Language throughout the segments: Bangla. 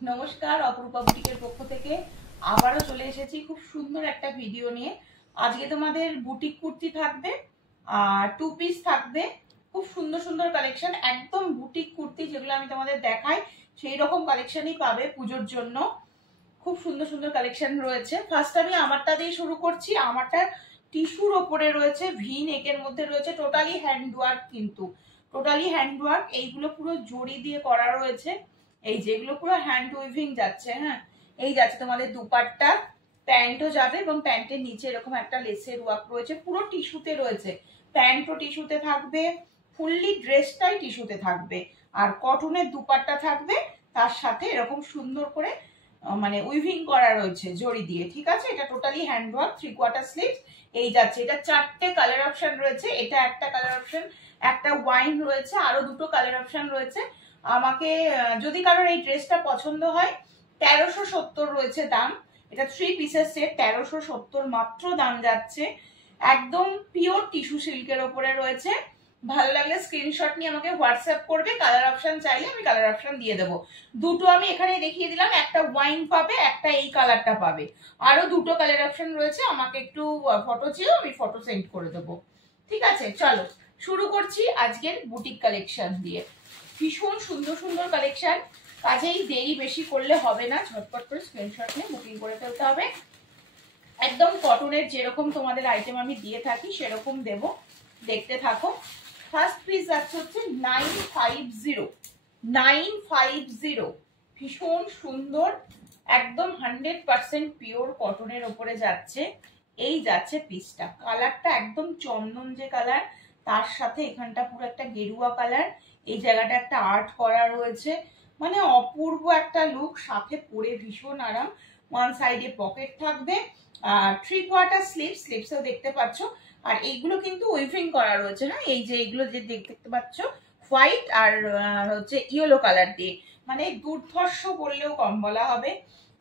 নমস্কার, অপরূপা বুটিকের পক্ষ থেকে আবারও চলে এসেছি খুব সুন্দর একটা ভিডিও নিয়ে। আজকে তোমাদের বুটিক কুর্তি থাকবে আর টু পিস থাকবে। খুব সুন্দর সুন্দর কালেকশন, একদম বুটিক কুর্তি যেগুলো আমি তোমাদের দেখাই সেই রকম কালেকশনই পাবে পুজোর জন্য। খুব সুন্দর সুন্দর কালেকশন রয়েছে। ফার্স্ট আমি আমারটা দিয়ে শুরু করছি। আমারটা টিস্যুর ওপরে রয়েছে, ভি নেকের মধ্যে রয়েছে, টোটালি হ্যান্ডওয়ার্ক, কিন্তু টোটালি হ্যান্ডওয়ার্ক। এইগুলো পুরো জড়ি দিয়ে করা রয়েছে, এই যেগুলো পুরো হ্যান্ড উইভিং যাচ্ছে। হ্যাঁ, এই যাচ্ছে তোমাদের দুপাট্টা, প্যান্টও যাবে এবং প্যান্টের নিচে এরকম একটা লেসের ওয়ার্ক রয়েছে, পুরো টিস্যুতে রয়েছে। প্যান্টও টিস্যুতে থাকবে, ফুললি ড্রেসটাই টিস্যুতে থাকবে, আর কটনের দুপাট্টা থাকবে, তার সাথে এরকম সুন্দর করে মানে উইভিং করা রয়েছে জড়ি দিয়ে। ঠিক আছে, এটা টোটালি হ্যান্ডওয়ার্ক, 3/4 স্লিভস। এই যাচ্ছে, এটা 4টে কালার অপশন রয়েছে। এটা একটা কালার অপশন, একটা ওয়াইন রয়েছে, আরো দুটো কালার অপশন রয়েছে। আমাকে যদি কারোর এই ড্রেসটা পছন্দ হয়, 1370 রয়েছে দাম। এটা 3 পিসের সেট, 1370 মাত্র দাম যাচ্ছে। একদম পিওর টিস্যু সিল্কের ওপরে রয়েছে। ভালো লাগলে স্ক্রিনশট নিয়ে আমাকে হোয়াটসঅ্যাপ করবে। কালার অপশন চাইলে আমি কালার অপশন দিয়ে দেবো। দুটো আমি এখানে দেখিয়ে দিলাম, একটা ওয়াইন পাবে, একটা এই কালারটা পাবে। আরো দুটো কালার অপশন রয়েছে, আমাকে একটু ফটো চেয়েও আমি ফটো সেন্ড করে দেবো। ঠিক আছে, চলো শুরু করছি আজকের বুটিক কালেকশন দিয়ে। ভীষণ সুন্দর সুন্দর কালেকশন, কাজেই দেরি বেশি করলে হবে না, ঝটপট করে স্ক্রিনশট নিয়ে বুকিং করে ফেলতে হবে। একদম কটনের যেরকম তোমাদের আইটেম আমি দিয়ে থাকি সেরকম দেব, দেখতে থাকো। ফার্স্ট পিস যাচ্ছে হচ্ছে 950 ভীষণ সুন্দর, একদম 100% পিওর কটনের ওপরে যাচ্ছে। এই যাচ্ছে পিসটা, কালারটা একদম চন্দন যে কালার, তার সাথে এখানটা পুরো একটা গেরুয়া কালার, এই জায়গাটা একটা আর্ট করা রয়েছে, মানে অপূর্ব একটা লুক। সাথে পরে ভীষণ আরাম। ওয়ান সাইডে পকেট থাকবে, আর 3/4 স্লিভসেও দেখতে পাচ্ছ। আর এইগুলো কিন্তু উইভিং করা রয়েছে। হ্যাঁ, এই যে এইগুলো যে দেখতে পাচ্ছ হোয়াইট আর হচ্ছে ইয়েলো কালার দিয়ে, মানে দুর্ধর্ষ বললেও কম বলা হবে।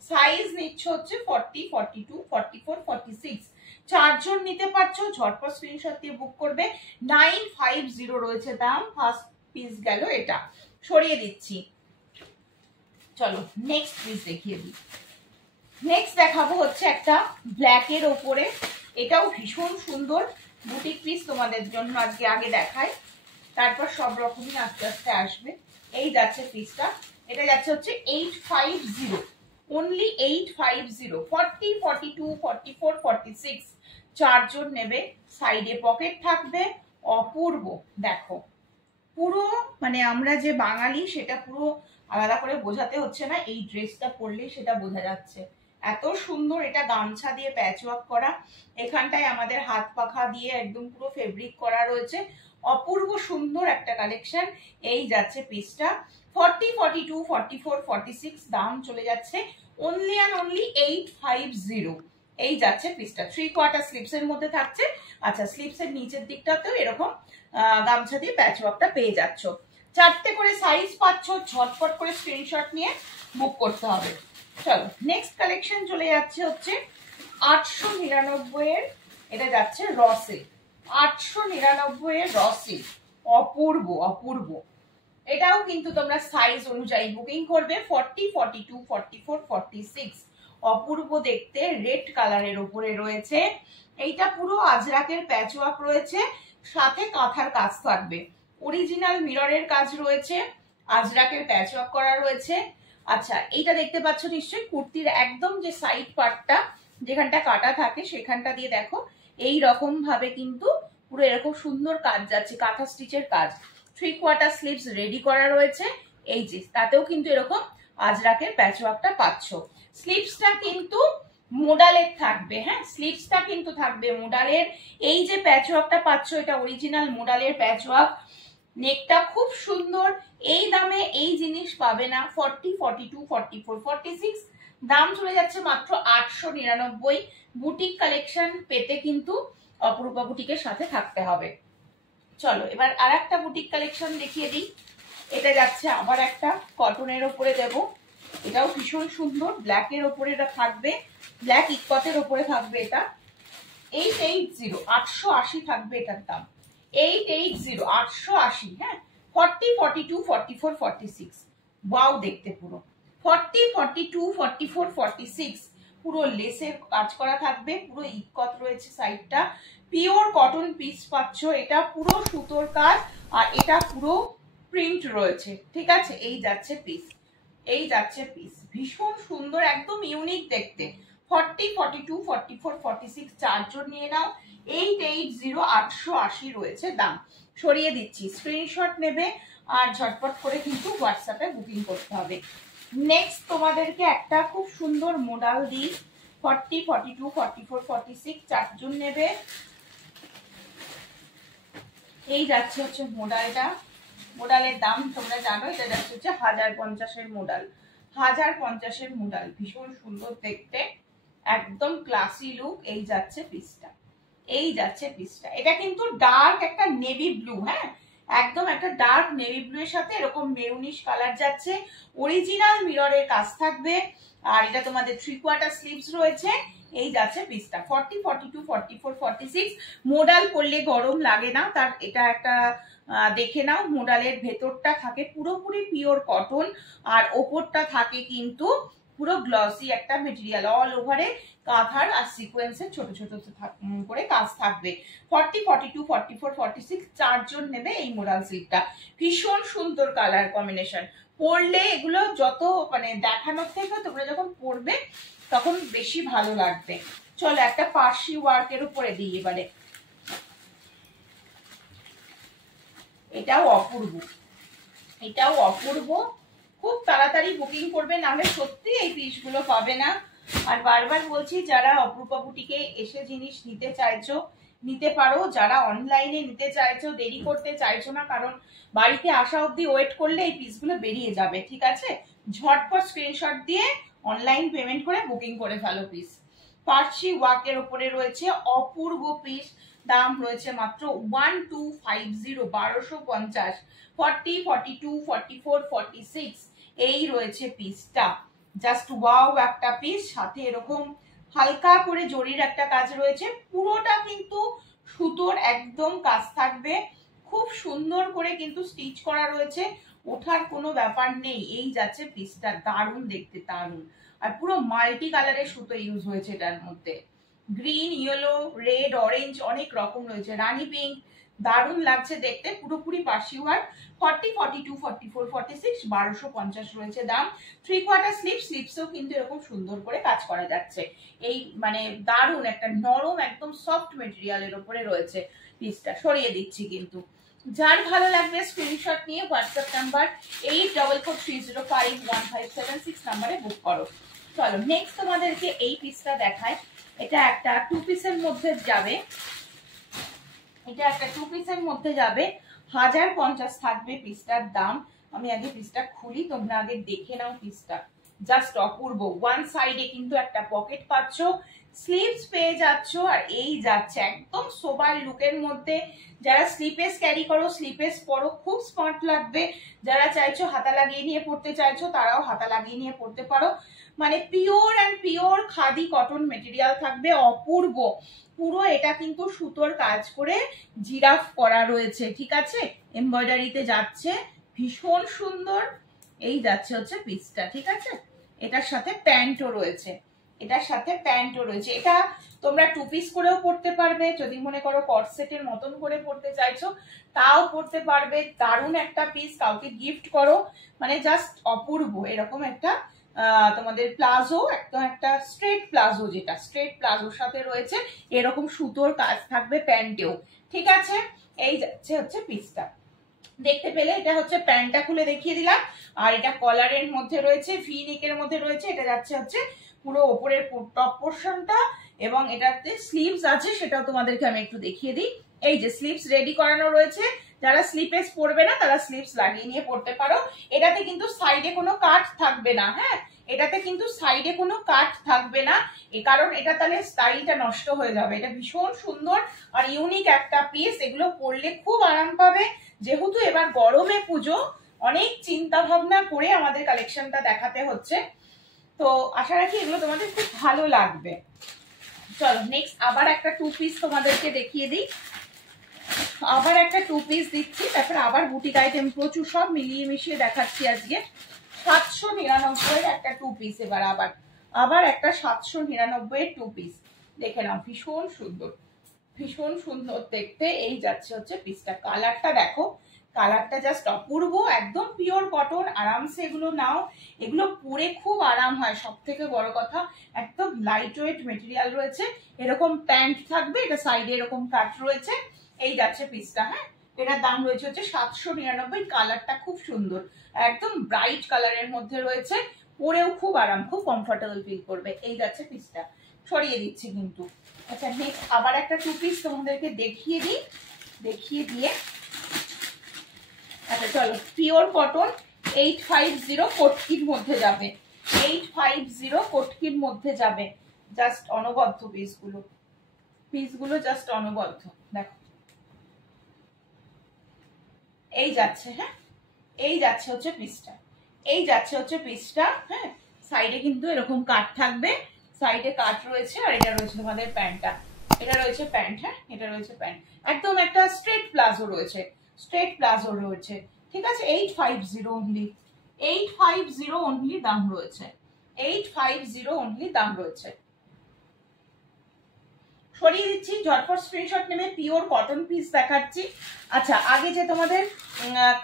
সাইজ নিচ্ছে হচ্ছে 40, 42, 44, 46। 4জন নিতে পারছো, ঝটপট স্ক্রিনশট দিয়ে বুক করবে। 950 রয়েছে দাম। ফার্স্ট পিস গেল, এটা সরিয়ে দিচ্ছি। চলো নেক্সট পিস দেখিয়ে দিই। নেক্সট দেখাবো হচ্ছে একটা ব্ল্যাকের ওপরে, এটাও ভীষণ সুন্দর বুটিক পিস তোমাদের জন্য আজকে আগে দেখাই, তারপর সব রকমই আস্তে আস্তে আসবে। এই যাচ্ছে পিসটা, এটা যাচ্ছে হচ্ছে 850, অনলি 850, 40, 42, 44, 46। 4জন নেবে, সাইডে পকেট থাকবে, অপূর্ব। দেখো পুরো মানে আমরা যে বাঙালি সেটা পুরো আলাদা করে বোঝাতে হচ্ছে না, এই ড্রেসটা পরলেই সেটা বোঝা যাচ্ছে। এত সুন্দর, এটা গামছা দিয়ে প্যাচ ওয়ার্ক করা, এখানটায় আমাদের হাত পাখা দিয়ে একদম পুরো ফেব্রিক করা রয়েছে। অপূর্ব সুন্দর একটা কালেকশন। এই যাচ্ছে পিসটা 40, 42, 44, 46, দাম চলে যাচ্ছে অনলি অ্যান্ড অনলি 850। এই যাচ্ছে পিসটা, 3/4 স্লিভসের মধ্যে থাকছে। আচ্ছা, স্লিভসের নিচের দিকটাতেও এরকম গামছা দিয়ে প্যাচ ওয়ার্কটা পেয়ে যাচ্ছ। 4টে করে সাইজ পাচ্ছ, ঝটপট করে স্ক্রিনশট নিয়ে বুক করতে হবে। চলো নেক্সট কালেকশন চলে যাচ্ছে হচ্ছে 899 এর, এটা যাচ্ছে রসে। 899 এর রসে, অপূর্ব অপূর্ব। এটাও কিন্তু তোমরা সাইজ অনুযায়ী বুকিং করবে, 40, 42, 44, 46। অপূর্ব দেখতে, রেড কালারের উপরে রয়েছে। এইটা পুরো আজরাকের প্যাচ ওয়ার্ক রয়েছে, সাথে কাঁথার কাজ থাকবে, অরিজিনাল মিররের কাজ রয়েছে, আজরাকের প্যাচ ওয়ার্ক করা রয়েছে। আচ্ছা, এইটা দেখতে পাচ্ছ নিশ্চয়ই, কুর্তির একদম যে সাইড পার্টটা যেখানটা কাটা থাকে সেখানটা দিয়ে দেখো এই রকম ভাবে কিন্তু পুরো এরকম সুন্দর কাজ যাচ্ছে, কাঁথা স্টিচের কাজ। 3/4 স্লিভস রেডি করা রয়েছে, এই যে তাতেও কিন্তু এরকম আজরাকের প্যাচ ওয়ার্কটা পাচ্ছ। স্লিভসটা কিন্তু মোডালের থাকবে। হ্যাঁ, স্লিভসটা কিন্তু থাকবে মোডালের। এই যে প্যাচ ওয়ার্কটা পাচ্ছ, এটা অরিজিনাল মোডালের প্যাচ ওয়ার্ক। নেকটা খুব সুন্দর। এই দামে এই জিনিস পাবে না। 40, 42, 44, 46, দাম চলে যাচ্ছে মাত্র 899। বুটিক কালেকশন পেতে কিন্তু অপরূপা বুটিকের সাথে থাকতে হবে। চলো এবার আর একটা বুটিক কালেকশন দেখিয়ে দিই। এটা যাচ্ছে আবার একটা কটনের ওপরে দেব, এটাও ভীষণ সুন্দর, ব্ল্যাকের ওপরে এটা থাকবে, ব্ল্যাক ইকতের ওপরে থাকবে। এটা 880, 880 থাকবে এটার দাম। 880, 880। হ্যাঁ, 40, 42, 44, 46। ওয়াও দেখতে পুরো। 40, 42, 44, 46 পুরো লেসের কাজ করা থাকবে, পুরো ইকত রয়েছে সাইডটা, পিওর কটন পিস পাচ্ছ, এটা পুরো সুতোর কাজ আর এটা পুরো প্রিন্ট রয়েছে, ঠিক আছে। এই যাচ্ছে পিস, এই যাচ্ছে পিস, ভীষণ সুন্দর, একদম ইউনিক দেখতে। 40, 42, 44, 46 চারজন নিয়ে নাও। 880 880 রয়েছে দাম। সরিয়ে দিচ্ছি, স্ক্রিনশট নেবে আর ঝটপট করে কিন্তু হোয়াটসঅ্যাপে বুকিং করতে হবে। নেক্সট তোমাদেরকে একটা খুব সুন্দর মোডাল দিই, 40, 42, 44, 46 চারজন নেবে। এই যাচ্ছে হচ্ছে মোডালটা, মোডালের দাম তোমরা জানো, এটা যাচ্ছে হচ্ছে 1050-এর মোডাল, 1050-এর মোডাল, ভীষণ সুন্দর দেখতে, একদম ক্লাসি লুক। এই যাচ্ছে পিসটা, এই যাচ্ছে পিসটা। এটা কিন্তু ডার্ক একটা নেভি ব্লু, হ্যাঁ একদম একটা ডার্ক নেভি ব্লু এর সাথে এরকম মেরুনিশ কালার যাচ্ছে, অরিজিনাল মিররের কাজ থাকবে আর এটা তোমাদের 3/4 স্লিভস রয়েছে। এই যাচ্ছে পিসটা 40, 42, 44, 46। মোডাল পরলে গরম লাগে না, তার এটা একটা দেখে নাও। মোডালের ভেতরটা থাকে পুরোপুরি পিওর কটন আর ওপরটা থাকে কিন্তু পুরো গ্লসি একটা মেটেরিয়াল, অল ওভারে কাঁথার আর সিকোয়েন্সের ছোট ছোট করে কাজ থাকবে। 40, 42, 44, 46 চারজন নেবে এই মোডাল স্লিভটা। ভীষণ সুন্দর কালার কম্বিনেশন, পরলে এগুলো যত মানে দেখানোর থেকে তোমরা যখন পরবে তখন বেশি ভালো লাগবে। চলো একটা পার্সি ওয়ার্কের উপরে দিই এবারে, এটাও অপূর্ব, এটাও অপূর্ব। খুব তাড়াতাড়ি বুকিং করবে, নাহলে সত্যি এই পিসগুলো পাবে না। আর বারবার বলছি, যারা অপরূপা বুটিকে এসে জিনিস নিতে চাইছো নিতে পারো, যারা অনলাইনে নিতে চাইছো দেরি করতে চাইছো না, কারণ বাড়িতে আসা অবধি ওয়েট করলে এই পিসগুলো বেরিয়ে যাবে, ঠিক আছে। ঝটপট স্ক্রিনশট দিয়ে অনলাইন পেমেন্ট করে বুকিং করে ফেলো পিস। পার্সি ওয়ার্কের উপরে রয়েছে অপূর্ব পিস, দাম রয়েছে মাত্র 1250, 1250। 40, 42, 44, 46 এই রয়েছে পিসটা। জাস্ট ওয়াও একটা পিস, সাথে এরকম হালকা করে জরির একটা কাজ রয়েছে, পুরোটা কিন্তু সুতোর একদম কাজ থাকবে, খুব সুন্দর করে কিন্তু স্টিচ করা রয়েছে, ওঠার কোনো ব্যাপার নেই। এই যাচ্ছে পিসটা, দারুণ দেখতে, দারুণ। আর পুরো মাল্টি কালারের সুতো ইউজ হয়েছে এটার মধ্যে, গ্রিন, ইয়েলো, রেড, অরেঞ্জ অনেক রকম রয়েছে, রানী পিঙ্ক, দারুণ লাগছে দেখতে, পুরোপুরি পার্সি ওয়ার্ক। 40, 42, 44, 46 1250 রয়েছে দাম। 3/4 স্লিভ, স্লিভসও কিন্তু এরকম সুন্দর করে কাজ করা যাচ্ছে। এই মানে দারুণ একটা নরম একদম সফট মেটেরিয়ালের উপরে রয়েছে পিসটা। সরিয়ে দিচ্ছি কিন্তু, যার ভালো লাগবে স্ক্রিনশট নিয়ে হোয়াটসঅ্যাপ নাম্বার 8443051576 নাম্বারে বুক করো। চলো নেক্সট তোমাদেরকে এই পিসটা দেখায়, এটা একটা 2 পিসের মধ্যে যাবে, এটা একটা 2 পিসের মধ্যে যাবে, 1050 থাকবে পিসটার দাম। আমি আগে পিসটা খুলি, তোমরা আগে দেখে নাও পিসটা, জাস্ট অপূর্ব। ওয়ান সাইডে কিন্তু একটা পকেট পাচ্ছ, স্লিভস পেয়ে যাচ্ছ, আর এই যাচ্ছে একদম সোবার লুকের মধ্যে। যারা স্লিপেস ক্যারি করো, স্লিপেস পরো, খুব স্মার্ট লাগবে। যারা চাইছো হাতা লাগিয়ে নিয়ে পড়তে চাইছো, তারাও হাতা লাগিয়ে নিয়ে পড়তে পারো। মানে pure and pure khadi cotton material থাকবে, অপূর্ব। পুরো এটা কিন্তু সুতোর কাজ করে জিরাফ করা রয়েছে, ঠিক আছে, এমব্রয়ডারিতে যাচ্ছে, ভীষণ সুন্দর। এই যাচ্ছে হচ্ছে পিসটা, ঠিক আছে। এটার সাথে প্যান্টও রয়েছে, এটার সাথে প্যান্টও রয়েছে। এটা তোমরা 2 পিস করেও পড়তে পারবে, যদি মনে করো কর্সেটের মতন করে পড়তে চাইছো তাও পড়তে পারবে। দারুণ একটা পিস, কাউকে গিফট করো, মানে জাস্ট অপূর্ব। এরকম একটা তোমাদের প্লাজো, একদম একটা স্ট্রেট প্লাজো, যেটা স্ট্রেট প্লাজোর সাথে রয়েছে, এরকম সুতোর কাজ থাকবে প্যান্টেও, ঠিক আছে। এই যাচ্ছে হচ্ছে পিসটা, দেখতে পেলে। এটা হচ্ছে প্যান্টটা খুলে দেখিয়ে দিলাম, আর এটা কলারের মধ্যে রয়েছে, ভি নেকের মধ্যে রয়েছে। এটা যাচ্ছে হচ্ছে পুরো ওপরের টপ পোর্শনটা, এবং এটাতে স্লিভস আছে, সেটাও তোমাদেরকে আমি একটু দেখিয়ে দিই। এই যে স্লিভস রেডি করানো রয়েছে, যারা স্লিপেস পরবে না তারা স্লিভস লাগিয়ে নিয়ে পড়তে পারো। এটাতে কিন্তু সাইডে কোনো কাট থাকবে না, হ্যাঁ, এটাতে কিন্তু সাইডে কোনো কাট থাকবে না, কারণ এটা তাহলে স্টাইলটা নষ্ট হয়ে যাবে। এটা ভীষণ সুন্দর আর ইউনিক একটা পিস, এগুলো পরলে খুব আরাম পাবে। যেহেতু এবার গরমে পুজো, অনেক চিন্তা ভাবনা করে আমাদের কালেকশনটা দেখাতে হচ্ছে, তো আশা রাখি এগুলো তোমাদের খুব ভালো লাগবে। চলো নেক্সট আবার একটা 2 পিস তোমাদেরকে দেখিয়ে দিই, আবার একটা 2 পিস দিচ্ছি, তারপর আবার বুটিক আইটেম প্রচুর সব মিলিয়ে মিশিয়ে দেখাচ্ছি আজকে। 799 799 একটা 2 পিস, এবার আবার একটা 799 2 পিস। দেখে নাও, ভীষণ সুন্দর, ভীষণ সুন্দর দেখতে। এই যাচ্ছে হচ্ছে পিসটা, কালারটা দেখো, কালারটা জাস্ট অপূর্ব, একদম পিওর কটন। আরামসে এগুলো নাও, এগুলো পরে খুব আরাম হয়। সব থেকে বড় কথা, একদম লাইট ওয়েট মেটেরিয়াল রয়েছে। এরকম প্যান্ট থাকবে, এটা সাইডে এরকম কাট রয়েছে। এই যাচ্ছে পিসটা। হ্যাঁ, এটার দাম রয়েছে হচ্ছে 799। কালারটা খুব সুন্দর, একদম ব্রাইট কালারের মধ্যে রয়েছে। পরেও খুব আরাম, খুব কমফোর্টেবল ফিল করবে। এই যাচ্ছে পিসটা, সরিয়ে দিচ্ছি কিন্তু। আচ্ছা, নেক্সট আবার একটা 2 পিস তোমাদেরকে দেখিয়ে দিয়ে, আচ্ছা চলো, পিওর কটন 850 কটকির মধ্যে যাবে, 850 কটকির মধ্যে যাবে। জাস্ট অনবদ্য পিসগুলো জাস্ট অনবদ্য। দেখো, এই যাচ্ছে। হ্যাঁ, এই যাচ্ছে হচ্ছে পিসটা, এই যাচ্ছে হচ্ছে পিসটা। হ্যাঁ, সাইডে কিন্তু এরকম কাট থাকবে, সাইডে কাট রয়েছে। আর এটা রয়েছে তোমাদের প্যান্টটা, এটা রয়েছে প্যান্ট। হ্যাঁ, এটা রয়েছে প্যান্ট, একদম একটা স্ট্রেট প্লাজো রয়েছে, স্ট্রেট প্লাজো রয়েছে। ঠিক আছে, 850 অনলি, 850 অনলি দাম রয়েছে, 850 অনলি দাম রয়েছে। সরিয়ে দিচ্ছি, ঝটপট স্ক্রিনশট নেবে। পিওর কটন পিস দেখাচ্ছি। আচ্ছা, আগে যে তোমাদের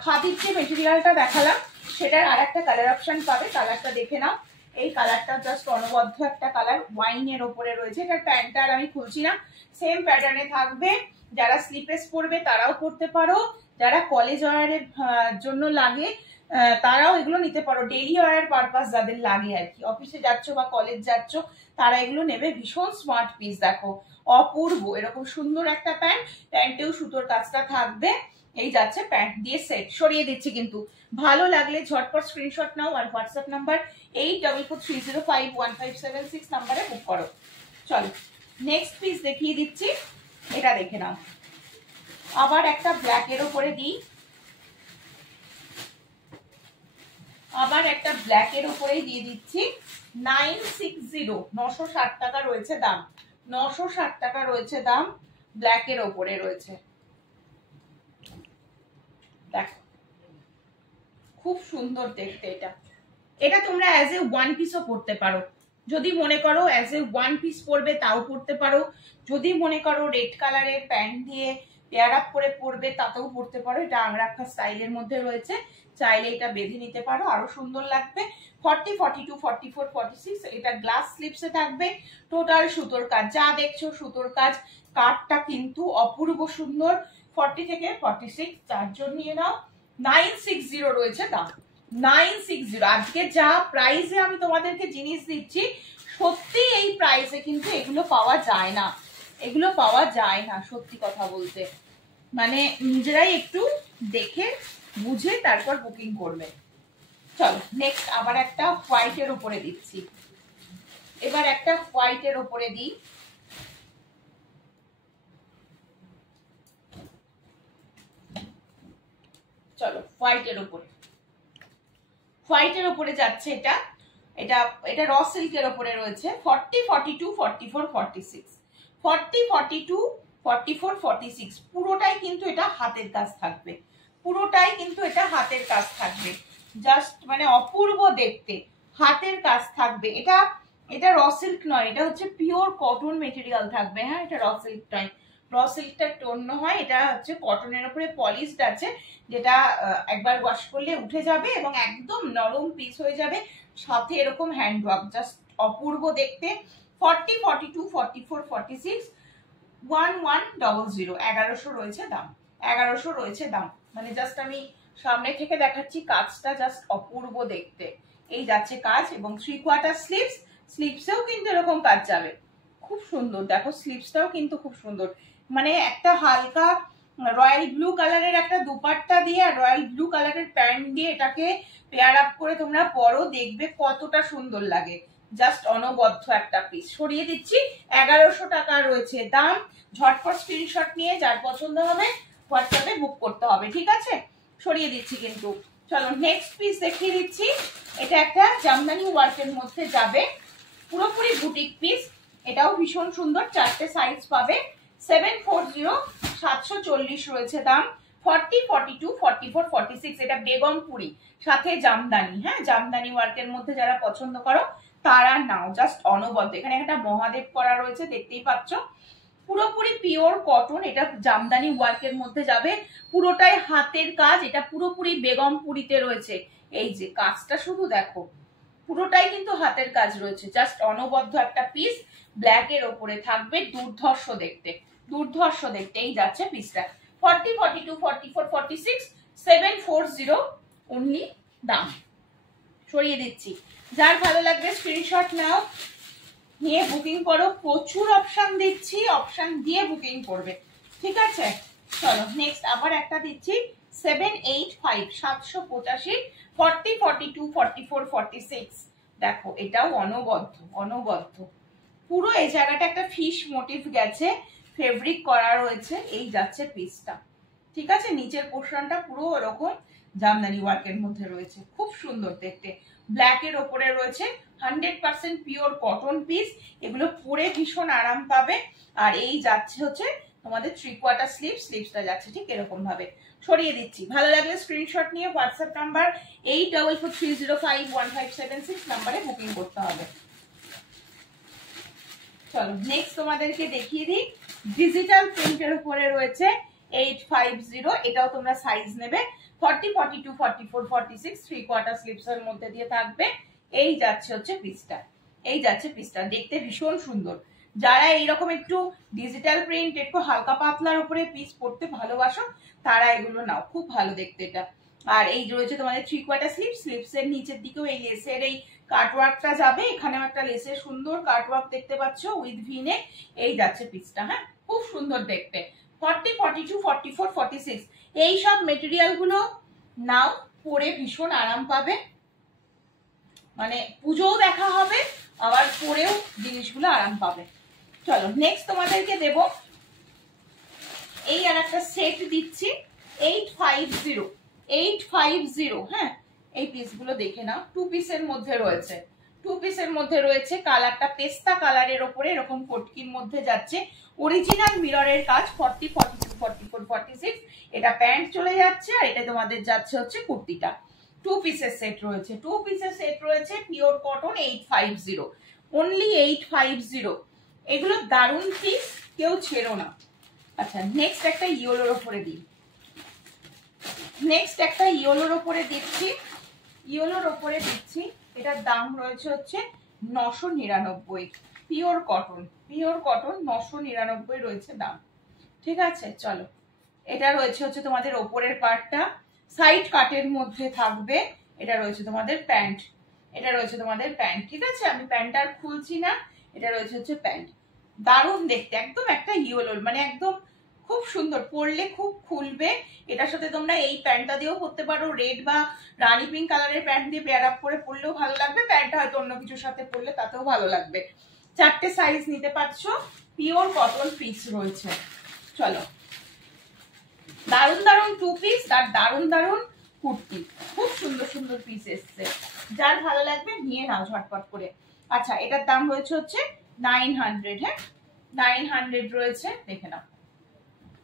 খাদির যে মেটেরিয়ালটা দেখালাম, সেটার আর একটা কালার অপশন পাবে, কালারটা দেখে নাও। এই কালারটা জাস্ট অনবদ্য একটা কালার, ওয়াইনের ওপরে রয়েছে। এটার প্যান্টটা আর আমি খুলছি না, সেম প্যাটার্নে থাকবে। যারা স্লিপেস পরবে তারাও পরতে পারো, যারা কলেজ ওয়ারের জন্য লাগে তারাও এগুলো নিতে পারো। ডেইলি ওয়ার পারপাস যাদের লাগে আর কি, অফিসে যাচ্ছ বা কলেজ যাচ্ছ, তারা এগুলো নেবে। ভীষণ স্মার্ট পিস, দেখো অপূর্ব। এরকম সুন্দর একটা প্যান্ট, প্যান্টেও সুতোর কাজটা থাকবে। এই যাচ্ছে প্যান্ট দিয়ে সেট। সরিয়ে দিচ্ছি কিন্তু, ভালো লাগলে ঝটপট স্ক্রিনশট নাও আর হোয়াটসঅ্যাপ নাম্বার 8443051576 নাম্বারে বুক করো। চলো, নেক্সট পিস দেখিয়ে দিচ্ছি, এটা দেখে নাও। আবার একটা ব্ল্যাকের ওপরে দিই, আবার একটা ব্ল্যাকের ওপরেই দিয়ে দিচ্ছি। 960, 960 টাকা রয়েছে দাম, 960 টাকা রয়েছে দাম। ব্ল্যাকের ওপরে রয়েছে, দেখো খুব সুন্দর দেখতে। এটা তোমরা অ্যাজ এ ওয়ান পিসও পরতে পারো। যদি মনে করো অ্যাজ এ ওয়ান পিস পরবে তাও পরতে পারো। যদি মনে করো রেড কালারের প্যান্ট দিয়ে পেয়ার আপ করে পরবে তাতেও পরতে পারো। এটা আংরাক্ষা স্টাইলের মধ্যে রয়েছে, চাইলে এটা বেঁধে নিতে পারো, আরো সুন্দর লাগবে। 40, 42, 44, 46 এটা গ্লাস স্লিপসে থাকবে। টোটাল সুতোর কাজ, যা দেখছো সুতোর কাজ। কাটটা কিন্তু অপূর্ব সুন্দর। 40 থেকে 46 চারজন নিয়ে নাও। 960 রয়েছে দাম, 960। আজকে যা প্রাইসে আমি তোমাদেরকে জিনিস দিচ্ছি, সত্যি এই প্রাইসে কিন্তু এগুলো পাওয়া যায় না, এগুলো পাওয়া যায় না সত্যি কথা বলতে। মানে নিজেরাই একটু দেখে বুঝে তারপর বুকিং করবে। চলো, নেক্সট আবার একটা হোয়াইটের উপরে দিচ্ছি। এবার একটা হোয়াইটের উপরে দিই। চলো, হোয়াইটের উপরে, হোয়াইটের উপরে যাচ্ছে এটা। এটা এটা র সিল্কের উপরে রয়েছে। 40, 42, 44, 46, 40, 42, 44, 46 পুরোটাই কিন্তু এটা হাতের কাজ থাকবে, পুরোটাই কিন্তু এটা হাতের কাজ থাকবে। জাস্ট মানে অপূর্ব দেখতে, হাতের কাজ থাকবে। এটা এটা র সিল্ক নয়, এটা হচ্ছে পিওর কটন মেটেরিয়াল থাকবে। হ্যাঁ, এটা র সিল্ক নয়, র সিল্কটা একটু অন্য হয়। এটা হচ্ছে কটনের উপরে পলিশড আছে, যেটা একবার ওয়াশ করলে উঠে যাবে এবং একদম নরম পিস হয়ে যাবে। সাথে এরকম হ্যান্ড ওয়ার্ক, জাস্ট অপূর্ব দেখতে। 40, 42, 44, 46 1100, 1100 রয়েছে দাম, 1100 রয়েছে দাম। মানে জাস্ট আমি সামনে থেকে দেখাচ্ছি, কাজটা জাস্ট অপূর্ব দেখতে। এই যাচ্ছে কাজ, এবং 3/4 স্লিভস, স্লিভসেও কিন্তু এরকম কাজ যাবে। খুব সুন্দর, দেখো স্লিভসটাও কিন্তু খুব সুন্দর। মানে একটা হালকা রয়্যাল ব্লু কালারের একটা দুপাট্টা দিয়ে আর রয়্যাল ব্লু কালারের প্যান্ট দিয়ে এটাকে পেয়ার আপ করে তোমরা পরো, দেখবে কতটা সুন্দর লাগে। জাস্ট অনবদ্য একটা পিস। সরিয়ে দিচ্ছি, 1100 টাকা রয়েছে দাম। ঝটপট স্ক্রিনশট নিয়ে যার পছন্দ হবে হোয়াটসঅ্যাপে বুক করতে হবে, ঠিক আছে? সরিয়ে দিচ্ছি কিন্তু। চলো, নেক্সট পিস দেখিয়ে দিচ্ছি। এটা একটা জামদানি ওয়ার্কের মধ্যে যাবে, পুরোপুরি বুটিক পিস। এটাও ভীষণ সুন্দর, চারটে সাইজ পাবে। 740, 740 রয়েছে দাম। 40, 42, 44, 46 এটা বেগমপুরি সাথে জামদানি, হ্যাঁ জামদানি ওয়ার্কের মধ্যে যারা পছন্দ করো তারা নাও, জাস্ট অনবদ্য। এখানে একটা মহাদেব করা রয়েছে দেখতেই পাচ্ছ, পুরোপুরি পিওর কটন, এটা জামদানি ওয়ার্কের মধ্যে যাবে, পুরোটাই হাতের কাজ, এটা পুরোপুরি বেগমপুরিতে রয়েছে। এই যে কাজটা শুধু দেখো, পুরোটাই কিন্তু হাতের কাজ রয়েছে, জাস্ট অনবদ্য একটা পিস, ব্ল্যাক এর ওপরে থাকবে, দুর্ধর্ষ দেখতে, দুর্ধর্ষ দেখতে। এই যাচ্ছে পিসটা 40, 42, 44, 46, 740 অনলি দাম। সরিয়ে দিচ্ছি, যার ভালো লাগবে স্ক্রিনশট নাও, নিয়ে বুকিং করো, প্রচুর অপশন দিচ্ছি, অপশন দিয়ে বুকিং করবে, ঠিক আছে। চলো নেক্সট আবার একটা দিচ্ছি 785, 785, 40, 42, 44, 46 দেখো এটাও অনবদ্য, অনবদ্য পুরো এই জায়গাটা একটা ফিশ মোটিভ গেছে, ফেব্রিক করা রয়েছে, এই যাচ্ছে পিসটা, ঠিক আছে। নিচের পোর্শনটা পুরো এরকম জামদানি ওয়ার্কের মধ্যে রয়েছে, খুব সুন্দর দেখতে, ব্ল্যাক এর ওপরে রয়েছে, 100% পিওর কটন পিস, এগুলো পরে ভীষণ আরাম পাবে। আর এই যাচ্ছে হচ্ছে তোমাদের 3/4 স্লিভ, স্লিভসটা যাচ্ছে ঠিক এরকম ভাবে। সরিয়ে দিচ্ছি, ভালো লাগলে স্ক্রিনশট নিয়ে হোয়াটসঅ্যাপ নাম্বার 8443051576 নাম্বারে বুকিং করতে হবে। চলো নেক্সট তোমাদেরকে দেখিয়ে দিই, ডিজিটাল প্রিন্টের উপরে রয়েছে 850, এটাও তোমরা সাইজ নেবে 40, 42, 44, 46, 3/4 স্লিভস এর মধ্যে দিয়ে থাকবে। এই যাচ্ছে হচ্ছে পিসটা, এই যাচ্ছে পিসটা, দেখতে ভীষণ সুন্দর। যারা এইরকম একটু ডিজিটাল প্রিন্ট একটু হালকা পাতলার উপরে পিস পড়তে ভালোবাসো তারা এগুলো নাও, খুব ভালো দেখতে এটা। আর এই রয়েছে তোমাদের 3/4 স্লিভ, স্লিভস এর নিচের দিকেও এই লেসের এই কাটওয়ার্কটা যাবে, এখানেও একটা লেসের সুন্দর কাটওয়ার্ক দেখতে পাচ্ছ উইথ ভিনে। এই যাচ্ছে পিসটা, হ্যাঁ খুব সুন্দর দেখতে। 40, 42, 44, 46 এই সব মেটেরিয়াল গুলো নাও, পরে ভীষণ আরাম পাবে, মানে পুজোও দেখা হবে আবার পরেও জিনিসগুলো আরাম পাবে। চলো নেক্সট তোমাদেরকে দেব এই আর একটা সেট দিচ্ছি 850, 850, হ্যাঁ এই পিসগুলো দেখে নাও, 2 পিসের মধ্যে রয়েছে, 2 পিসের মধ্যে রয়েছে, কালারটা পেস্তা কালারের ওপরে এরকম পটকির মধ্যে যাচ্ছে, অরিজিনাল মিররের কাজ, 40, 42, 44, 46 এটা প্যান্ট চলে যাচ্ছে, আর এটা তোমাদের যাচ্ছে হচ্ছে কুর্তিটা। 2 পিসের সেট রয়েছে, 2 পিসের সেট রয়েছে, পিওর কটন 850, অনলি 850, এগুলো দারুণ পিস, কেউ ছেড়ো না। আচ্ছা নেক্সট একটা ইয়েলোর ওপরে দিই, নেক্সট একটা ইয়েলোর ওপরে দিচ্ছি, ইয়েলোর ওপরে দিচ্ছি, এটার দাম রয়েছে হচ্ছে 999, পিওর কটন, পিওর কটন 999 রয়েছে দাম, ঠিক আছে। চলো এটা রয়েছে হচ্ছে তোমাদের ওপরের পার্টটা, সাইড কাটের মধ্যে থাকবে, এটা রয়েছে তোমাদের প্যান্ট, এটা রয়েছে তোমাদের প্যান্ট, ঠিক আছে। আমি প্যান্ট আর খুলছি না, এটা রয়েছে হচ্ছে প্যান্ট, দারুণ দেখতে, একদম একটা ইয়েলো, মানে একদম খুব সুন্দর, পরলে খুব খুলবে। এটার সাথে তোমরা এই প্যান্টটা দিয়েও পরতে পারো, রেড বা রানি পিঙ্ক কালারের প্যান্ট দিয়ে পেয়ার আপ করে পরলেও ভালো লাগবে, প্যান্টটা হয়তো অন্য কিছুর সাথে পরলে তাতেও ভালো লাগবে। 4টে সাইজ নিতে পারছো, পিওর কটন পিস রয়েছে। চলো দারুন দারুন 2 পিস আর দারুন দারুন কুর্তি, খুব সুন্দর সুন্দর পিস এসছে, যার ভালো লাগবে নিয়ে নাও ঝটপট করে। আচ্ছা এটার দাম রয়েছে হচ্ছে 900, হ্যাঁ 900 রয়েছে, দেখে নাও।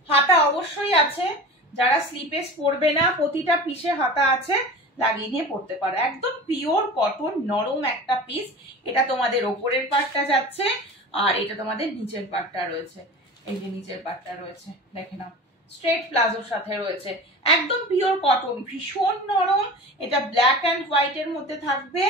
হাতা অবশ্যই আছে, যারা স্লিপেস পরবে না প্রতিটা পিসে হাতা আছে, লাগিয়ে নিয়ে পরতে পারো, একদম পিওর কটন নরম একটা পিস। এটা তোমাদের ওপরের পার্টটা যাচ্ছে, আর এটা তোমাদের নিচের পার্টটা রয়েছে, এই যে নিচের পার্টটা রয়েছে দেখে নাও, স্ট্রেট প্লাজোর সাথে রয়েছে, একদম পিওর কটন, ভীষণ নরম, এটা ব্ল্যাক অ্যান্ড হোয়াইট এর মধ্যে থাকবে,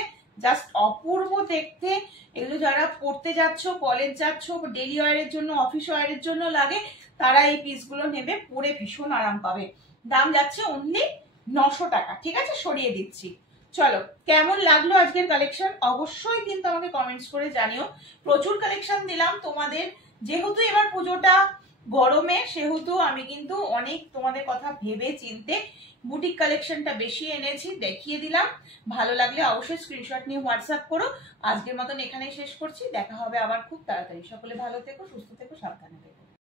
জাস্ট অপূর্ব দেখতে। এগুলো যারা পড়তে যাচ্ছ, কলেজ যাচ্ছ, ডেলি ওয়ারের জন্য, অফিস ওয়ারের জন্য লাগে, তারা এই পিসগুলো নেবে, পরে ভীষণ আরাম পাবে। দাম যাচ্ছে অনলি 900 টাকা, ঠিক আছে। সরিয়ে দিচ্ছি। চলো কেমন লাগলো আজকের কালেকশন অবশ্যই কিন্তু আমাকে কমেন্টস করে জানিও। প্রচুর কালেকশন দিলাম তোমাদের, যেহেতু এবার পুজোটা গরমে, সেহেতু আমি কিন্তু অনেক তোমাদের কথা ভেবে চিনতে বুটিক কালেকশনটা বেশি এনেছি, দেখিয়ে দিলাম। ভালো লাগলে অবশ্যই স্ক্রিনশট নিয়ে হোয়াটসঅ্যাপ করো। আজকের মতন এখানেই শেষ করছি, দেখা হবে আবার খুব তাড়াতাড়ি। সকলে ভালো থেকো, সুস্থ থেকো, সাবধানে থেকো।